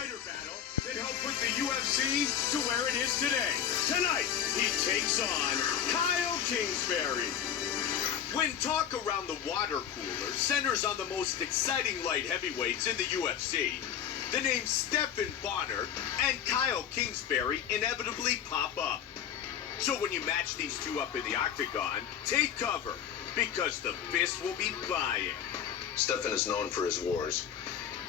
fighter battle that helped put the UFC to where it is today. Tonight, he takes on Kyle Kingsbury. When talk around the water cooler centers on the most exciting light heavyweights in the UFC, the names Stephan Bonnar and Kyle Kingsbury inevitably pop up. So when you match these two up in the octagon, take cover, because the fist will be flying. Stephan is known for his wars.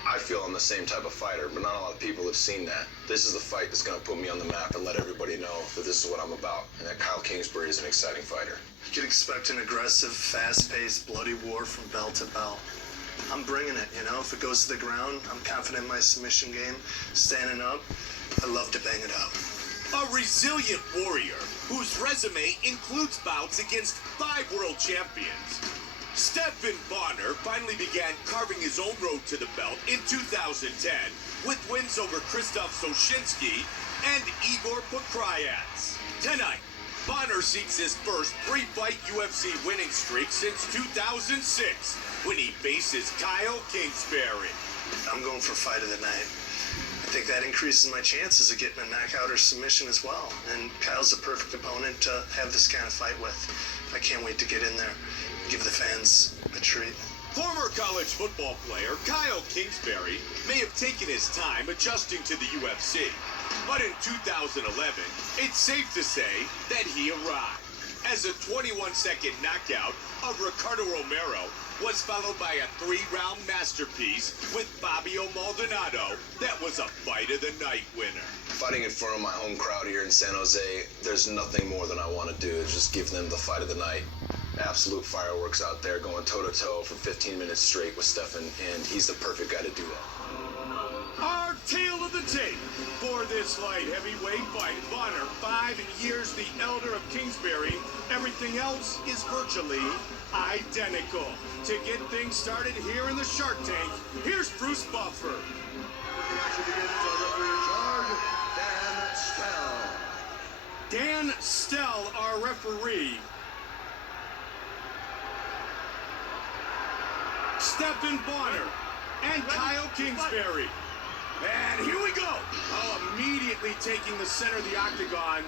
I feel I'm the same type of fighter, but not a lot of people have seen that. This is the fight that's going to put me on the map and let everybody know that this is what I'm about, and that Kyle Kingsbury is an exciting fighter. You can expect an aggressive, fast-paced, bloody war from bell to bell. I'm bringing it, you know? If it goes to the ground, I'm confident in my submission game. Standing up, I love to bang it out. A resilient warrior whose resume includes bouts against 5 world champions. Stephan Bonnar finally began carving his own road to the belt in 2010 with wins over Krzysztof Soshinski and Igor Pokrayats. Tonight, Bonnar seeks his first 3-fight UFC winning streak since 2006 when he faces Kyle Kingsbury. I'm going for fight of the night. I think that increases my chances of getting a knockout or submission as well. And Kyle's the perfect opponent to have this kind of fight with. I can't wait to get in there and give the fans a treat. Former college football player Kyle Kingsbury may have taken his time adjusting to the UFC, but in 2011, it's safe to say that he arrived. As a 21-second knockout of Ricardo Romero was followed by a 3-round masterpiece with Fabio Maldonado that was a fight of the night winner. Fighting in front of my home crowd here in San Jose, there's nothing more than I want to do is just give them the fight of the night. Absolute fireworks out there going toe-to-toe for 15 minutes straight with Stephan, and he's the perfect guy to do that. Our tale of the tape for this light heavyweight fight. Bonnar, 5 years the elder of Kingsbury. Everything else is virtually identical. To get things started here in the Shark Tank, here's Bruce Buffer. Dan Stell, our referee. Stephan Bonnar and Kyle Kingsbury. And here we go. Oh, immediately taking the center of the octagon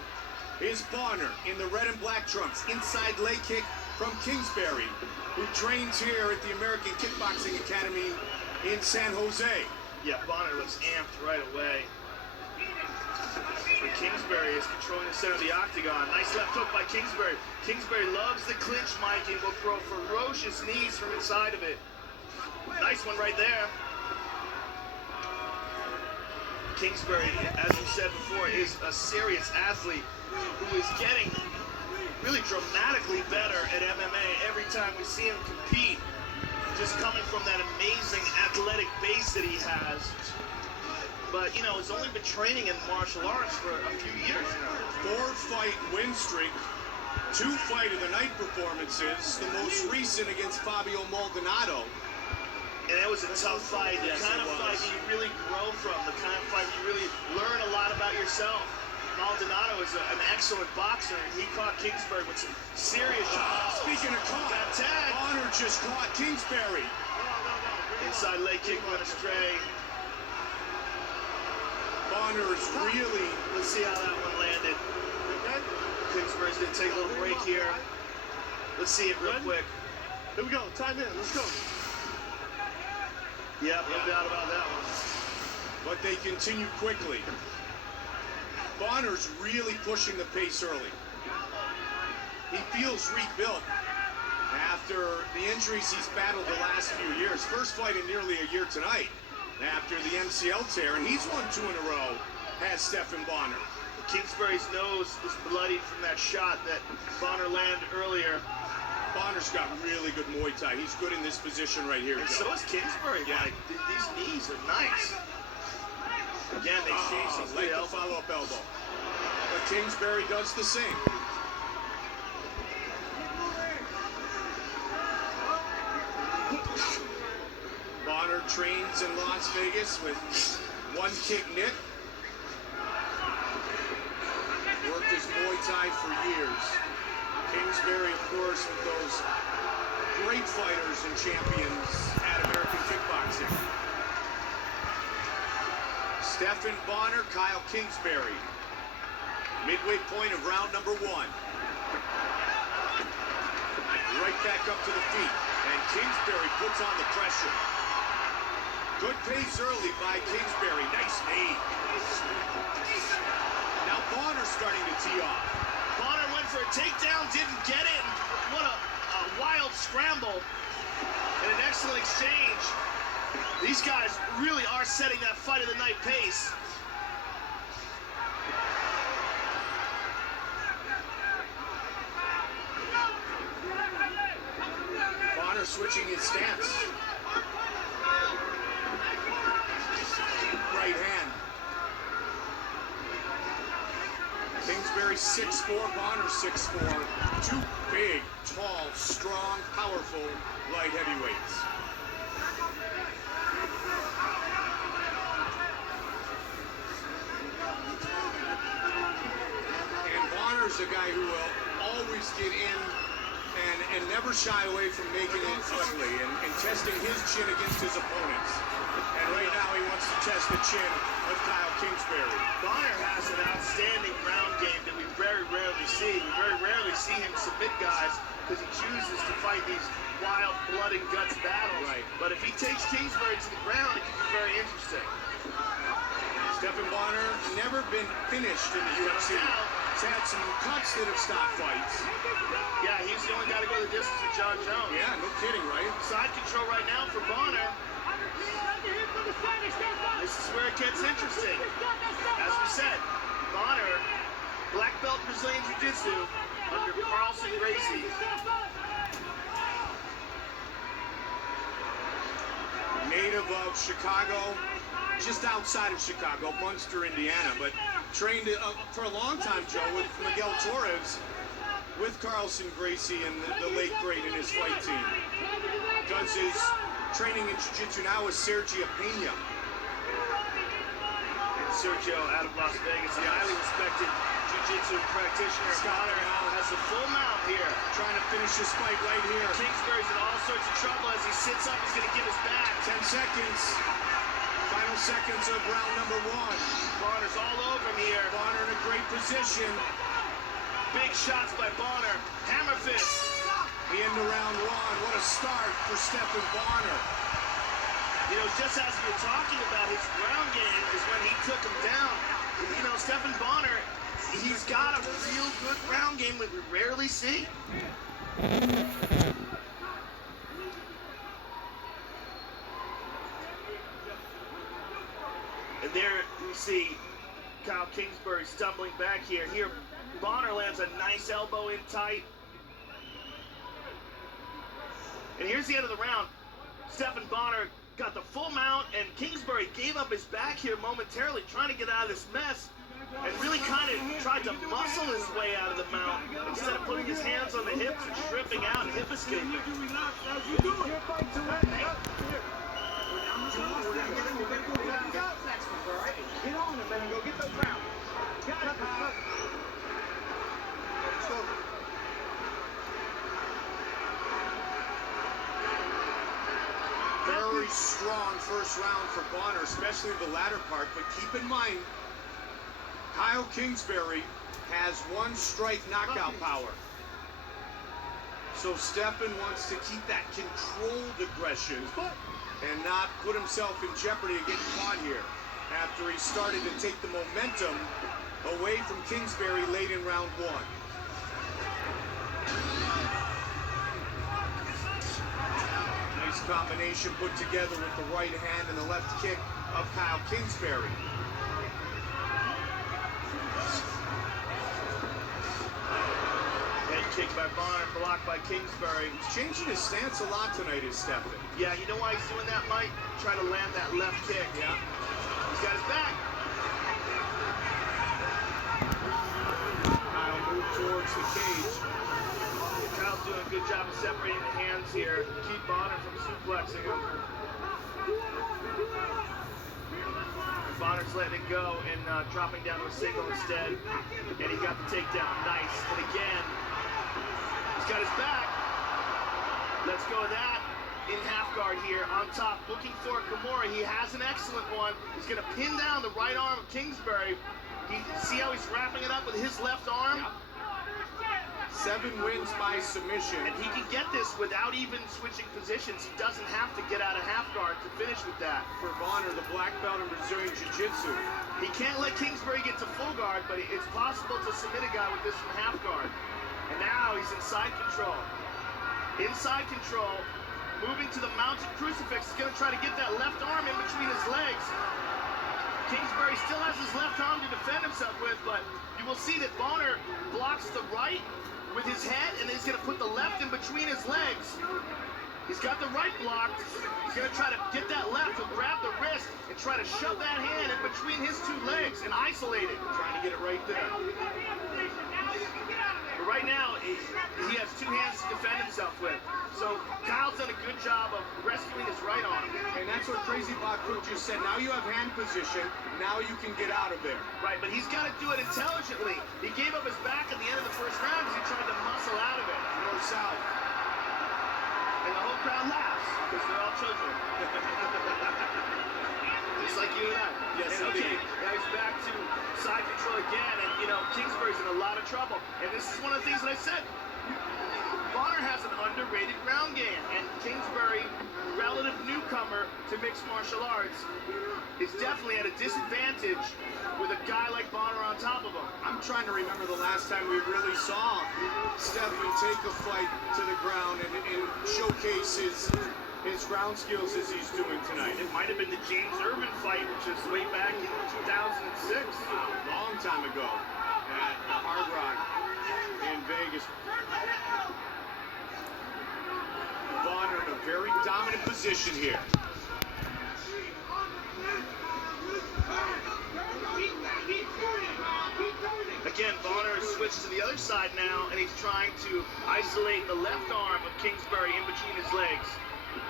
is Bonnar in the red and black trunks. Inside leg kick from Kingsbury, who trains here at the American Kickboxing Academy in San Jose. Yeah, Bonnar looks amped right away. For Kingsbury is controlling the center of the octagon. Nice left hook by Kingsbury. Kingsbury loves the clinch, Mike, and will throw ferocious knees from inside of it. Nice one right there. Kingsbury, as you said before, is a serious athlete who is getting really dramatically better at MMA every time we see him compete. Just coming from that amazing athletic base that he has. But, you know, he's only been training in martial arts for a few years now. 4-fight win streak, 2 fight of the night performances, the most recent against Fabio Maldonado. And it was a tough fight, the kind of fight that you really grow from, the kind of fight you really learn a lot about yourself. Maldonado is an excellent boxer, and he caught Kingsbury with some serious shots. Speaking of caught, Bonnar just caught Kingsbury. Inside leg kick went astray. Bonnar is really... Let's see how that one landed. Kingsbury's going to take a little break here. Let's see it real quick. Here we go, time in, let's go. Yeah, no doubt about that one. But they continue quickly. Bonnar's really pushing the pace early. He feels rebuilt after the injuries he's battled the last few years. First fight in nearly a year tonight after the MCL tear, and he's won 2 in a row, has Stephan Bonnar. Kingsbury's nose is bloodied from that shot that Bonnar landed earlier. Bonnar's got really good Muay Thai. He's good in this position right here. And so is Kingsbury. Yeah. Like, these knees are nice. Again, they exchange some like good the follow-up elbow. But Kingsbury does the same. Bonnar trains in Las Vegas with 1-kick Nick. Worked his Muay Thai for years. Kingsbury, of course, with those great fighters and champions at American Kickboxing. Stephan Bonner, Kyle Kingsbury. Midway point of round number 1. Right back up to the feet, and Kingsbury puts on the pressure. Good pace early by Kingsbury. Nice knee. Now Bonner starting to tee off. Bonner went for a takedown, didn't get it. What a wild scramble and an excellent exchange. These guys really are setting that fight of the night pace. Bonner switching his stance. Right hand. Kingsbury 6'4", Bonner 6'4". Two big, tall, strong, powerful light heavyweights. And Bonner's a guy who will always get in and never shy away from making it ugly and testing his chin against his opponents. And right now he wants to test the chin of Kyle Kingsbury. Bonner has an outstanding ground game that we very rarely see. We very rarely see him submit guys because he chooses to fight these wild blood and guts battles. Right. But if he takes Kingsbury to the ground, it can be very interesting. Stephan Bonner never been finished in the UFC. He's had some cuts that have stopped fights. Yeah, he's the only guy to go the distance with John Jones. Yeah, no kidding, right? Side control right now for Bonner. This is where it gets interesting. As we said, Bonner, black belt Brazilian Jiu-Jitsu under Carlson Gracie. Native of Chicago, just outside of Chicago, Munster, Indiana, but trained for a long time, Joe, with Miguel Torres, with Carlson Gracie and the late great in his fight team. Does his training in Jiu-Jitsu now with Sergio Pena. And Sergio out of Las Vegas, a highly respected Jiu-Jitsu practitioner. Bonner has the full mount here. Trying to finish this fight right here. Kingsbury's in all sorts of trouble as he sits up. He's going to give his back. 10 seconds. Final seconds of round number 1. Bonner's all over him here. Bonner in a great position. Big shots by Bonner. Hammer fist. The end of round 1. What a start for Stephan Bonner. You know, just as we were talking about his ground game is when he took him down. You know, Stephan Bonner, he's got a real good ground game that we rarely see. And there we see Kyle Kingsbury stumbling back here. Here, Bonner lands a nice elbow in tight. And here's the end of the round. Stephan Bonner got the full mount, and Kingsbury gave up his back here momentarily, trying to get out of this mess, and really kind of tried to muscle his way out of the mount instead of putting his hands on the hips and stripping out and hip escaping. Get on him, man. Go get those rounds. Got it. Very strong first round for Bonner, especially the latter part. But keep in mind, Kyle Kingsbury has one strike knockout power. So Stephan wants to keep that controlled aggression and not put himself in jeopardy of getting caught here after he started to take the momentum away from Kingsbury late in round 1. Nice combination put together with the right hand and the left kick of Kyle Kingsbury. Head kick by Bonner, blocked by Kingsbury. He's changing his stance a lot tonight, is Stephan. Yeah, you know why he's doing that, Mike? Trying to land that left kick. Yeah. He's got his back. Kyle moved towards the cage. Kyle's doing a good job of separating the hands here. Keep Bonner from suplexing him. Bonner's letting it go and dropping down to a single instead. And he got the takedown. Nice. And again, he's got his back. Let's go with that. in half guard here on top, looking for Kimura. He has an excellent one. He's going to pin down the right arm of Kingsbury. See how he's wrapping it up with his left arm? Yep. 7 wins by submission. And he can get this without even switching positions. He doesn't have to get out of half guard to finish with that. For Bonner, the black belt in Brazilian Jiu-Jitsu. He can't let Kingsbury get to full guard, but it's possible to submit a guy with this from half guard. And now he's in side control. Inside control, moving to the mounted crucifix. He's going to try to get that left arm in between his legs. Kingsbury still has his left arm to defend himself with, but you will see that Bonner blocks the right with his head, and he's going to put the left in between his legs. He's got the right blocked. He's going to try to get that left. He'll grab the wrist and try to shove that hand in between his 2 legs and isolate it. Trying to get it right there. But right now, he has 2 hands to defend himself with. So Kyle's done a good job of rescuing his right arm. And that's what Crazy Bob Crew just said. Now you have hand position. Now you can get out of there. Right, but he's got to do it intelligently. He gave up his back at the end of the first round because he tried to muscle out of it. North-south. And the whole crowd laughs because they're all children. Just like you and I. Yes, and okay, indeed. now he's back to side control again, and you know, Kingsbury's in a lot of trouble. And this is one of the things that I said. Bonner has an underrated ground game, and Kingsbury, relative newcomer to mixed martial arts, is definitely at a disadvantage with a guy like Bonner on top of him. I'm trying to remember the last time we really saw Stephan take a fight to the ground and showcase his ground skills as he's doing tonight. It might have been the James Irvin fight, which is way back in 2006. A long time ago at the Hard Rock in Vegas. Bonner in a very dominant position here. Again, Bonner has switched to the other side now, and he's trying to isolate the left arm of Kingsbury in between his legs.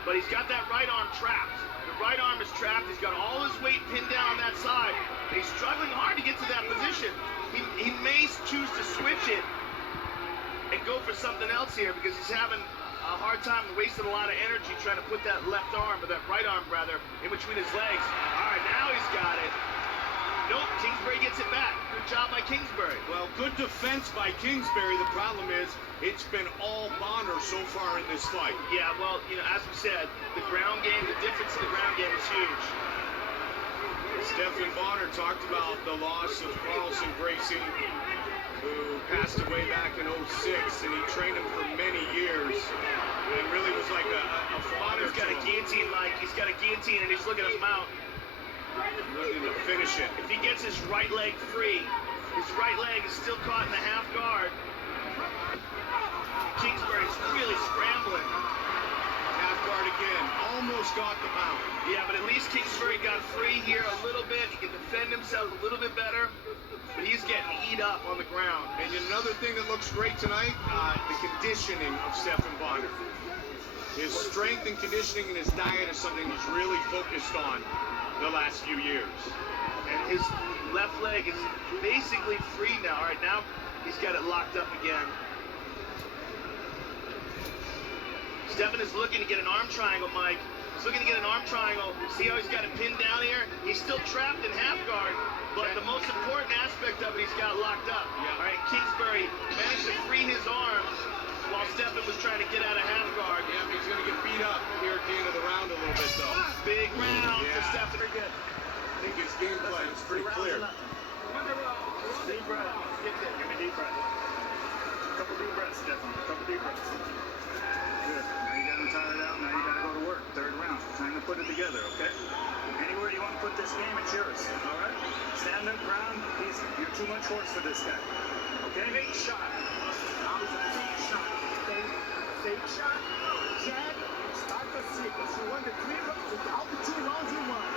But he's got that right arm trapped. The right arm is trapped. He's got all his weight pinned down on that side. And he's struggling hard to get to that position. He may choose to switch it and go for something else here because he's having a hard time and wasting a lot of energy trying to put that left arm, or that right arm rather, in between his legs. All right, now he's got it. Nope, Kingsbury gets it back. Good job by Kingsbury. Well, good defense by Kingsbury. The problem is it's been all Bonner so far in this fight. Yeah, well, you know, as we said, the ground game, the difference in the ground game is huge. Stephan Bonner talked about the loss of Carlson Gracie, who passed away back in '06, and he trained him for many years, and really was like a father. Bonner's got a guillotine, Mike. He's got a guillotine, and he's looking to mount. Looking to finish it. If he gets his right leg free, his right leg is still caught in the half guard. Kingsbury's really scrambling. Half guard again. Almost got the mount. Yeah, but at least Kingsbury got free here a little bit. He can defend himself a little bit better. But he's getting eat up on the ground. And another thing that looks great tonight, the conditioning of Stephan Bonner. His strength and conditioning and his diet is something he's really focused on the last few years. And his left leg is basically free now. All right, now he's got it locked up again. Stephan is looking to get an arm triangle, Mike. He's looking to get an arm triangle. See how he's got it pinned down here? He's still trapped in half guard, but the most important aspect of it, he's got locked up. Yeah. All right, Kingsbury managed to free his arms while Stephan was trying to get out of half guard. Yeah, he's going to get beat up here at the end of the round a little bit, though. Big round for Yeah. Stephan. I think his game plan is pretty clear. Deep breath. Get there. Give me deep breath. Couple deep breaths, Stephan. Couple deep breaths. Good. Now you got him tired out. Now you got to go to work. Third round. Time to put it together, okay? Anywhere you want to put this game, it's yours. All right? Stand up, ground, easy. You're too much horse for this guy. Okay? Fake shot. That was a fake shot. Fake shot. Jab. Start the sequence. You won the 3 rounds. Out the 2 rounds you won.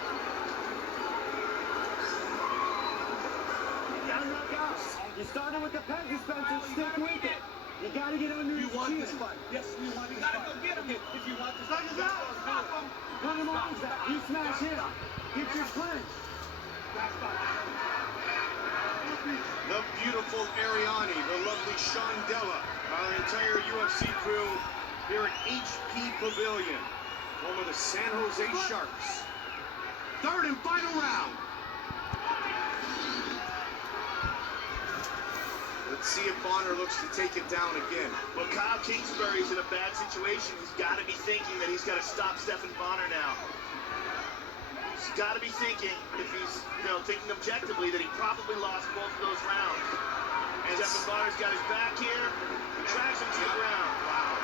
You gotta knock out. You started with the pen dispenser. Stick with it. You gotta get under his chin. You want this fight. Yes, we want this fight. You gotta go get him. If you want this fight, stop him. Cut him off. You smash him. Get your clinch. The beautiful Ariani, the lovely Shondella, our entire UFC crew here at HP Pavilion. home of the San Jose Sharks. Third and final round. Let's see if Bonner looks to take it down again. Well, Kyle Kingsbury's in a bad situation. He's got to be thinking that he's got to stop Stephan Bonner now. He's got to be thinking, if he's thinking objectively, that he probably lost both of those rounds. And Stephan Bonner's got his back here. He drags him to the ground. Wow.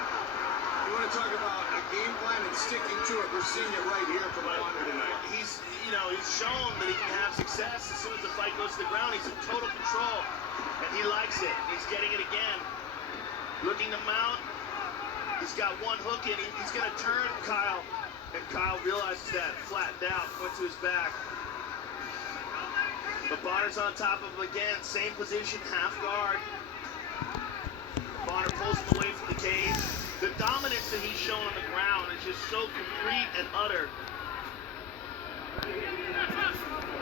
You want to talk about a game plan and sticking to it? We're seeing it right here from Bonner tonight. He's shown that he can have success as soon as the fight goes to the ground. He's in total control, and he likes it. He's getting it again. Looking to mount. He's got one hook in. He's going to turn Kyle, and Kyle realizes that, flattened out, went to his back. But Bonner's on top of him again, same position, half guard. Bonner pulls him away from the cage. The dominance that he's shown on the ground is just so complete and utter.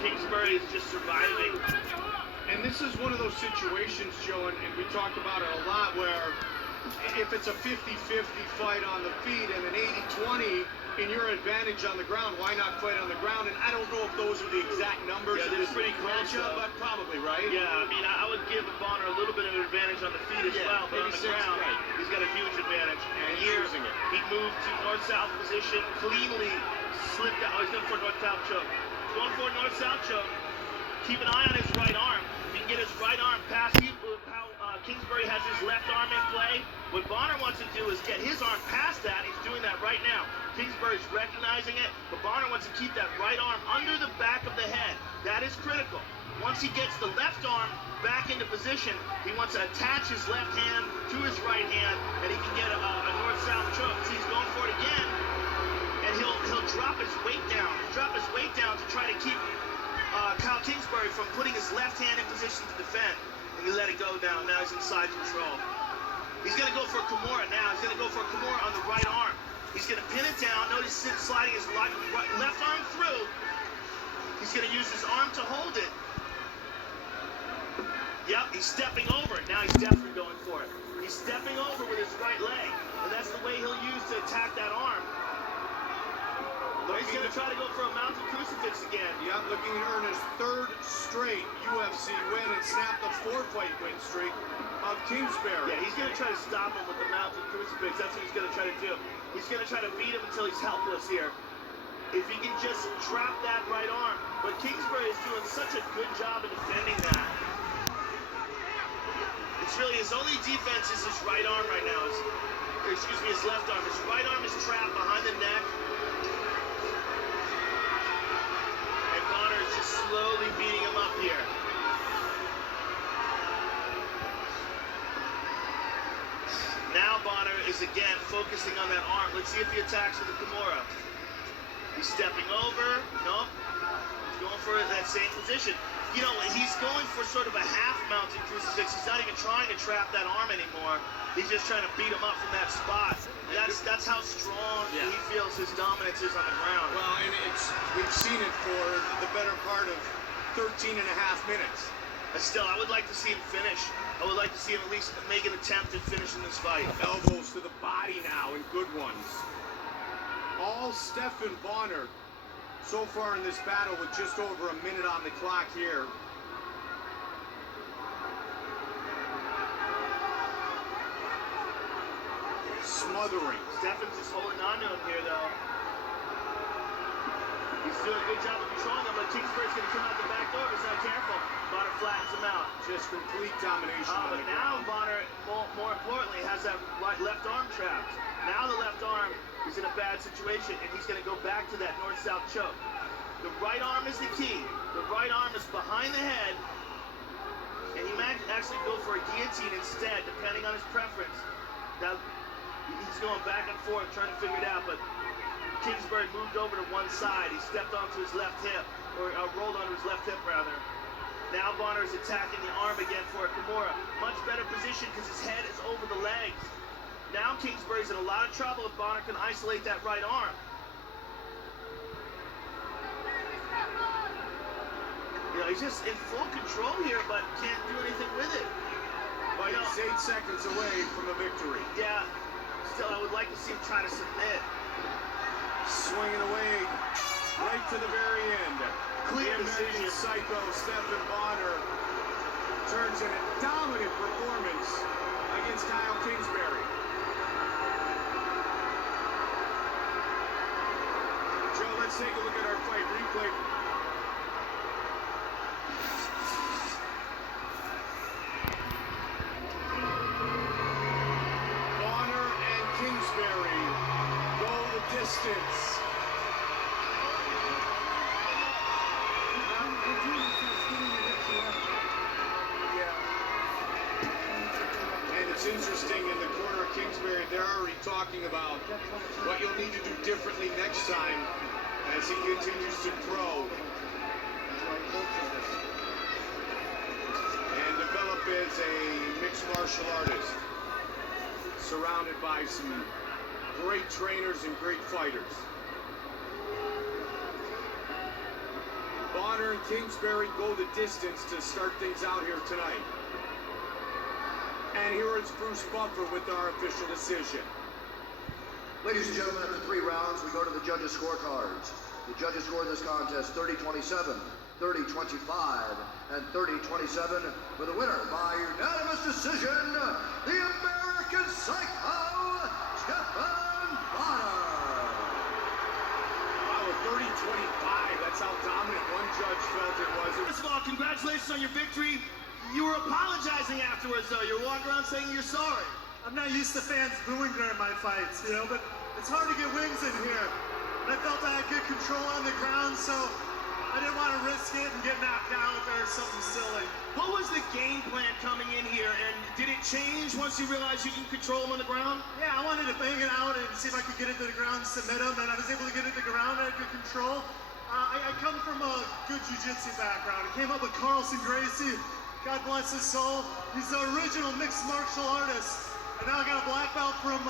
Kingsbury is just surviving. And this is one of those situations, Joe, and we talk about it a lot, where if it's a 50-50 fight on the feet and an 80-20 in your advantage on the ground, why not fight on the ground? And I don't know if those are the exact numbers of this pretty close, matchup, but probably, right? Yeah, I mean, I would give Bonner a little bit of an advantage on the feet as well, but on the ground, right. He's got a huge advantage. And he's here, using it. He moved to north-south position, cleanly slipped out. Oh, he's going for a north-south choke. Going for a north-south choke. Keep an eye on his right arm. If he can get his right arm past how Kingsbury has his left arm in play, what Bonner wants to do is get his arm past that. He's doing that right now. Kingsbury's recognizing it, but Bonner wants to keep that right arm under the back of the head. That is critical. Once he gets the left arm back into position, he wants to attach his left hand to his right hand, and he can get a north-south choke. See, he's going for it again, and he'll drop his weight down. Drop his weight down to try to keep Kyle Kingsbury from putting his left hand in position to defend. And he let it go down. Now he's inside control. He's going to go for a Kimura now. He's going to go for a Kimura on the right arm. He's going to pin it down. Notice he's sliding his left arm through. He's going to use his arm to hold it. Yep, he's stepping over it. Now he's definitely going for it. He's stepping over with his right leg. And that's the way he'll use to attack that arm. He's going to try to go for a mounted crucifix again. Yep, looking to earn his third straight UFC win and snap the 4-fight win streak of Kingsbury. Yeah, he's going to try to stop him with the mounted crucifix. That's what he's going to try to do. He's going to try to beat him until he's helpless here. If he can just drop that right arm. But Kingsbury is doing such a good job of defending that. It's really his only defense is his right arm right now. His left arm. His right arm is trapped behind the neck. And Bonner is just slowly beating him up here. Now Bonner is again focusing on that arm. Let's see if he attacks with the Kimura. He's stepping over. Nope. He's going for that same position. You know, he's going for sort of a half-mounted crucifix. He's not even trying to trap that arm anymore. He's just trying to beat him up from that spot. That's how strong he feels his dominance is on the ground. Well, and we've seen it for the better part of 13 and a half minutes. Still, I would like to see him finish. I would like to see him at least make an attempt at finishing this fight. Elbows to the body now, and good ones. All Stephan Bonner so far in this battle with just over a minute on the clock here. Smothering. Stephan's just holding on to him here, though. He's doing a good job of controlling him, but Kingsbury's going to come out the back door if he's not careful. Bonner flattens him out. Just complete domination. But now Bonner, more importantly, has that left arm trapped. Now the left arm is in a bad situation, and he's going to go back to that north-south choke. The right arm is the key. The right arm is behind the head, and he might actually go for a guillotine instead, depending on his preference. Now, he's going back and forth, trying to figure it out, but Kingsbury moved over to one side. He stepped onto his left hip, or rolled onto his left hip, rather. Now Bonner is attacking the arm again for a Kimura. Much better position because his head is over the legs. Now Kingsbury's in a lot of trouble if Bonner can isolate that right arm. You know, he's just in full control here, but can't do anything with it. But he's 8 seconds away from a victory. Yeah, still I would like to see him try to submit. swinging away right to the very end. Clear the American decision. Psycho Stephan Bonner turns in a dominant performance against Kyle Kingsbury. Joe, let's take a look at our fight replay. Bonner and Kingsbury go the distance. And it's interesting, in the corner of Kingsbury, they're already talking about what you'll need to do differently next time as he continues to grow and develop as a mixed martial artist, surrounded by some great trainers and great fighters. Bonner and Kingsbury go the distance to start things out here tonight. And here is Bruce Buffer with our official decision. Ladies and gentlemen, after 3 rounds, we go to the judges' scorecards. The judges scored this contest 30-27, 30-25, and 30-27 for the winner by unanimous decision, the American Psycho, Stephan Bonner. Wow, a 30-25, that's how dominant one judge felt it was. First of all, congratulations on your victory. You were apologizing afterwards, though. You were walking around saying you're sorry. I'm not used to fans booing during my fights, you know, but it's hard to get wings in here. And I felt I had good control on the ground, so I didn't want to risk it and get knocked out or something silly. What was the game plan coming in here, and did it change once you realized you can control him on the ground? Yeah, I wanted to bang it out and see if I could get it to the ground, submit him, and I was able to get it to the ground. I had good control. I come from a good jiu-jitsu background. I came up with Carlson Gracie. God bless his soul. He's the original mixed martial artist. And now I got a black belt from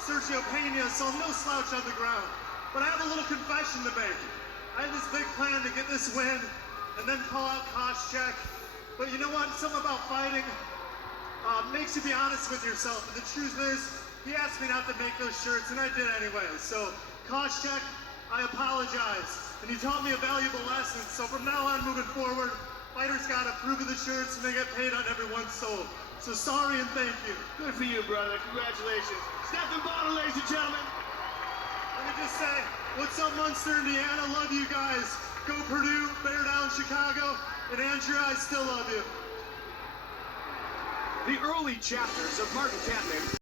Sergio Pena, so I'm no slouch on the ground. But I have a little confession to make. I had this big plan to get this win and then call out Koscheck. But you know what? Something about fighting makes you be honest with yourself. And the truth is, he asked me not to make those shirts, and I did anyway. So, Koscheck, I apologize. And he taught me a valuable lesson. So from now on, moving forward, fighters got to approve of the shirts, and they get paid on everyone's soul. So sorry and thank you. Good for you, brother. Congratulations. Stephan Bonner, ladies and gentlemen. Let me just say, what's up, Munster, Indiana? Love you guys. Go Purdue, bear down Chicago, and Andrew, I still love you. The early chapters of Martin Chapman.